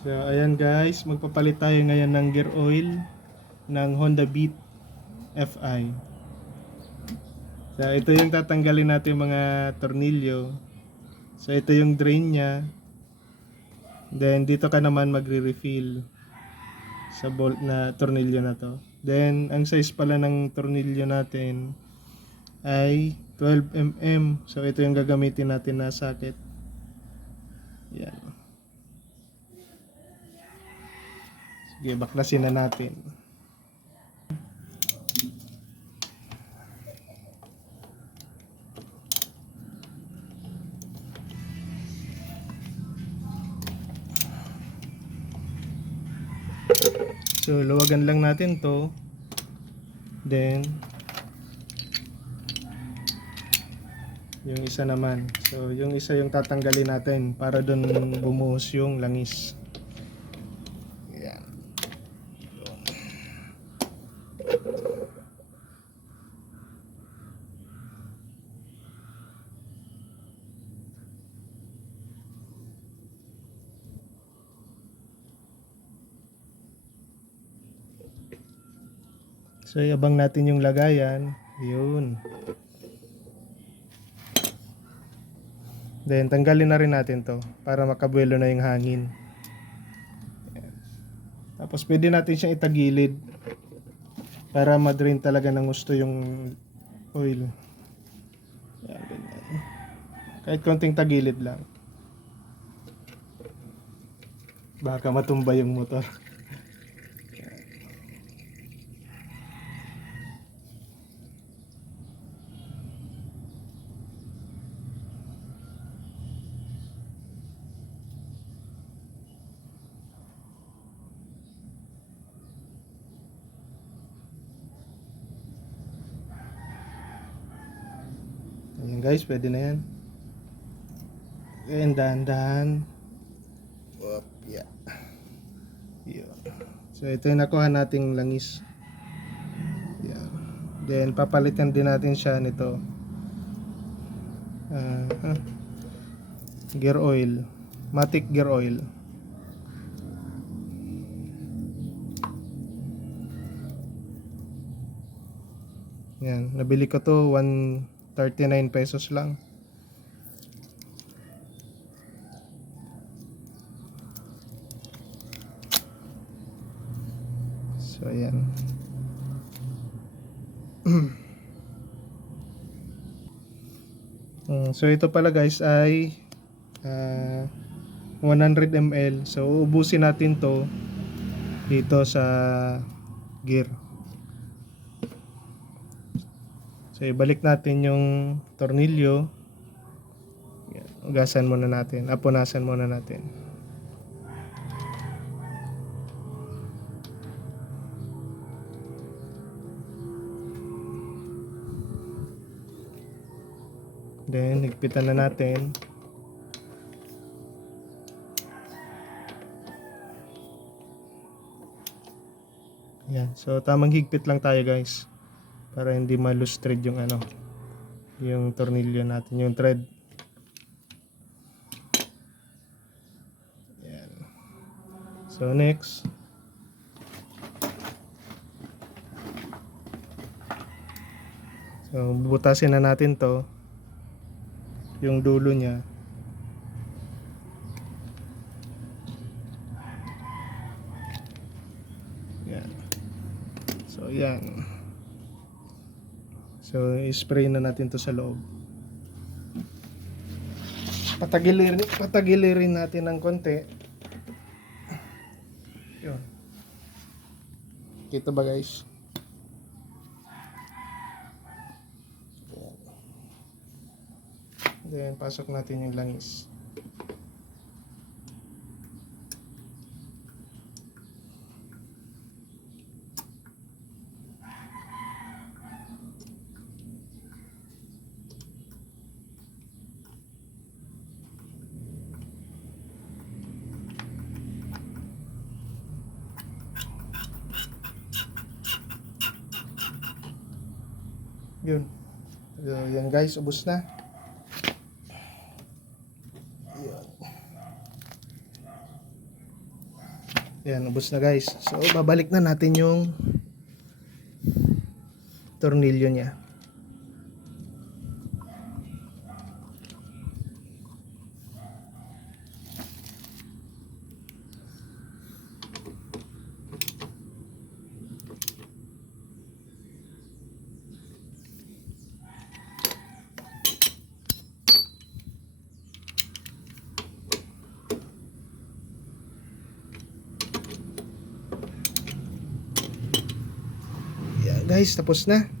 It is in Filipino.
So ayan guys, magpapalit tayo ngayon ng gear oil ng Honda Beat Fi. So ito yung tatanggalin natin mga tornilyo. So ito yung drain nya. Then dito ka naman magre-refill sa bolt na tornilyo na to. Then ang size pala ng tornilyo natin ay 12 mm. So ito yung gagamitin natin na socket. Yan. Sige, baklasin na natin. So, luwagan lang natin to. Then, yung isa naman. So, yung isa yung tatanggalin natin para dun bumuhos yung langis. Yan. So, iabang natin yung lagayan. Yun. Then, tanggalin na rin natin to para makabuelo na yung hangin. Yan. Tapos, pwede natin siyang itagilid para ma-drain talaga ng gusto yung oil. Yan, ganyan. Kahit konting tagilid lang. Baka matumba yung motor. Ayan guys, pwede na yan. And dahan-dahan. Whoop, yeah. Yun. So ito yung nakuha nating langis. Yan. Then papalitan din natin siya nito. Gear oil. Matic gear oil. Yan, nabili ko to 139 pesos lang. So ayan. So ito pala guys ay 100 ml. So ubusin natin to dito sa gear. So ibalik natin yung tornilyo. Yan. Ugasan muna natin. Punasan muna natin. Then higpitan na natin. Yan. So tamang higpit lang tayo guys. Para hindi ma-loose thread yung yung tornilyo natin, yung thread. Yan. So next, so bubutasin na natin to, yung dulo niya. Yan. So yan. So, i-spray na natin to sa loob. Patagilirin natin ng konti. Yun. Kita ba guys? Then, pasok natin yung langis. Yun. So, yan guys, ubos na. Yun. Yan, ubos na guys. So, babalik na natin yung tornilyo niya. Yan guys, tapos na.